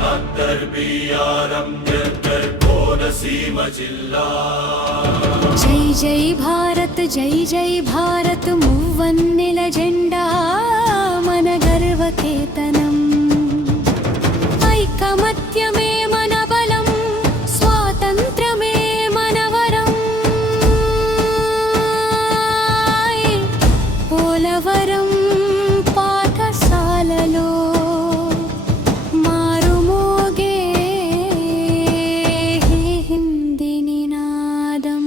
Doctor BR Ambedkar Konaseema జిల్లా. జై జై భారత్ జై జై భారత్ మువ్వన్నెల జెండా మన గర్వకేతనం. ఐకమత్యమే మన బలం, స్వాతంత్రమే మన వరం. పోలవరం పాఠశాలలో మారుమోగే హిందీ నినాదం.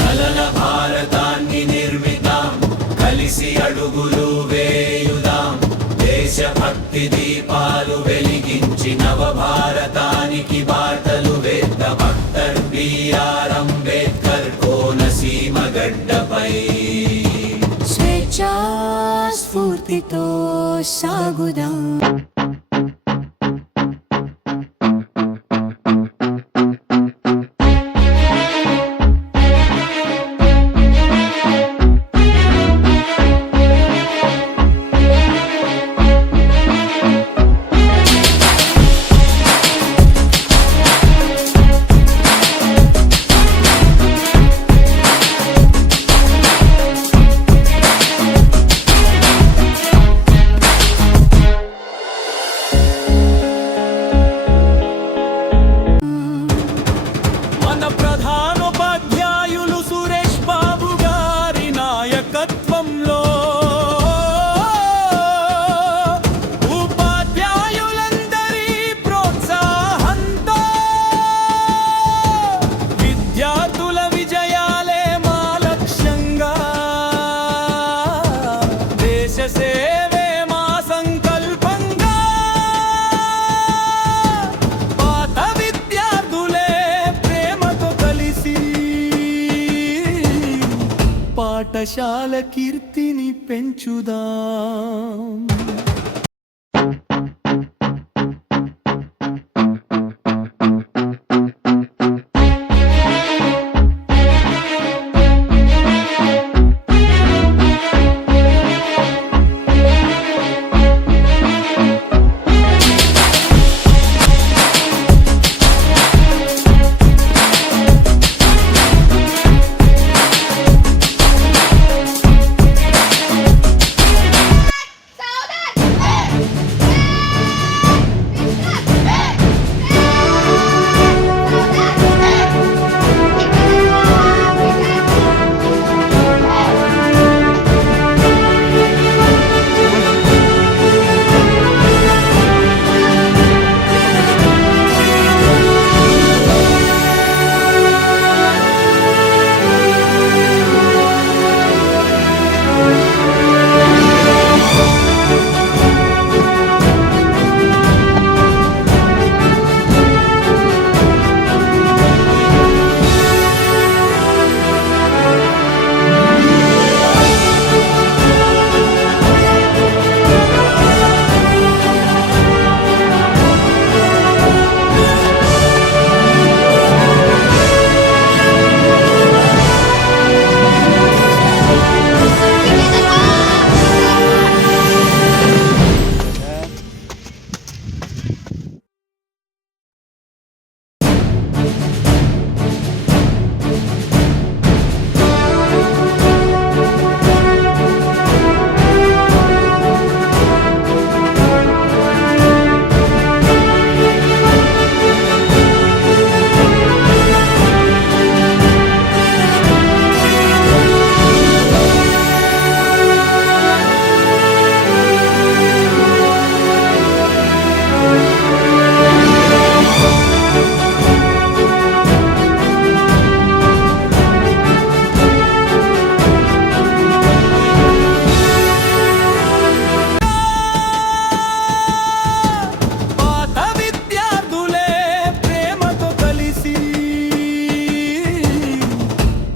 కలల భారతాన్ని నిర్మితాం, కలిసి అడుగులు వేయుదాం. దేశభక్తి దీపాలు వెలిగించి నవ భారతానికి బాటలు వేద్దాం. డాక్టర్ బిఆర్ అంబేద్కర్ కోనసీమ గడ్డపై స్వేచ్ఛా స్ఫూర్తితో సాగుదాం. సేవే మా సంకల్పంగా, పాత విద్యార్థులే ప్రేమతో కలిసి పాఠశాల కీర్తిని పెంచుదాం.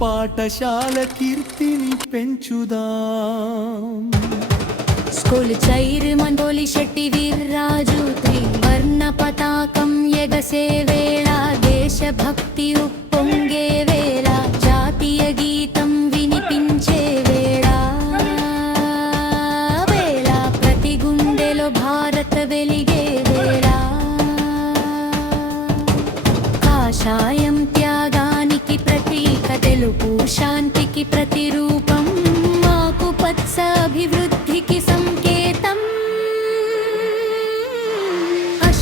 పాఠశాల కీర్తిని పెంచుదాం. స్కూల్ చైర్ మండోలి శెట్టి వీర్రాజు త్రివర్ణ పతాకం ఎగసే వేళ, దేశభక్తి ఉప్పొంగే వేళ, జాతీయ గీతం వినిపించే వేళ, ప్రతి గుండెలో భారత వెలిగే వేళ.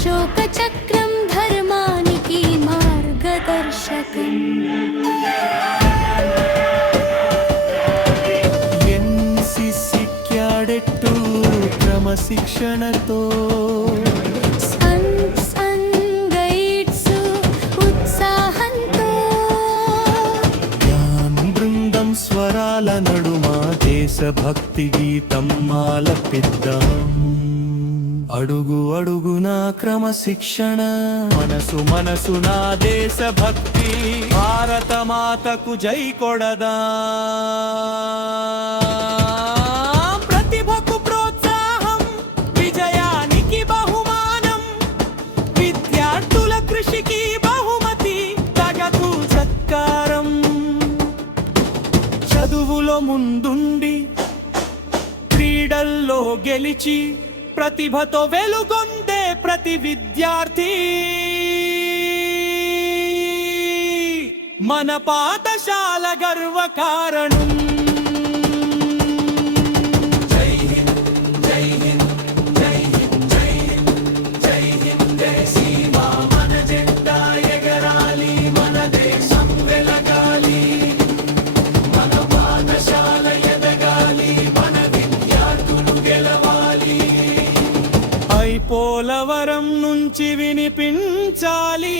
అశోక చక్రం ధర్మానికి మార్గదర్శకం. ఎన్సిసి క్యాడెట్టు క్రమశిక్షణతో గైడ్స్ ఉత్సాహంతో ధ్యాన్ బృందం స్వరాల నడుమ దేశభక్తి గీతం ఆలపిద్దాం. అడుగు అడుగున క్రమశిక్షణ, మనసు మనసున దేశభక్తి, భారత మాతకు జై కొడదా. ప్రతిభకు ప్రోత్సాహం, విజయానికి బహుమానం, విద్యార్థుల కృషికి బహుమతి, తగదు సత్కారం. చదువులో ముందుండి క్రీడల్లో గెలిచి ప్రతిభతో వెలుగొందే ప్రతి విద్యార్థి మన పాఠశాల గర్వకారణం. జై హింద్ జై హింద్ జై హింద్ జై హింద్ జై హింద్ జై సీమా మన జెండా ఎగరాలి, మన దేశం వెలగాలి, మన పాఠశాల ఎదగాలి, మన విద్యార్థులు గెలవాలి. పోలవరం నుంచి వినిపించాలి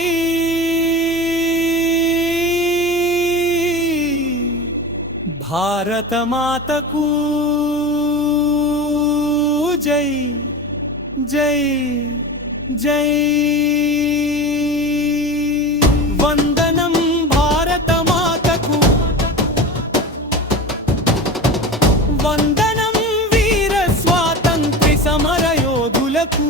భారత మాతకు జై జై జై. వందనం భారత మాతకు, వందనం వీర స్వాతంత్ర్య సమర యోధులకు.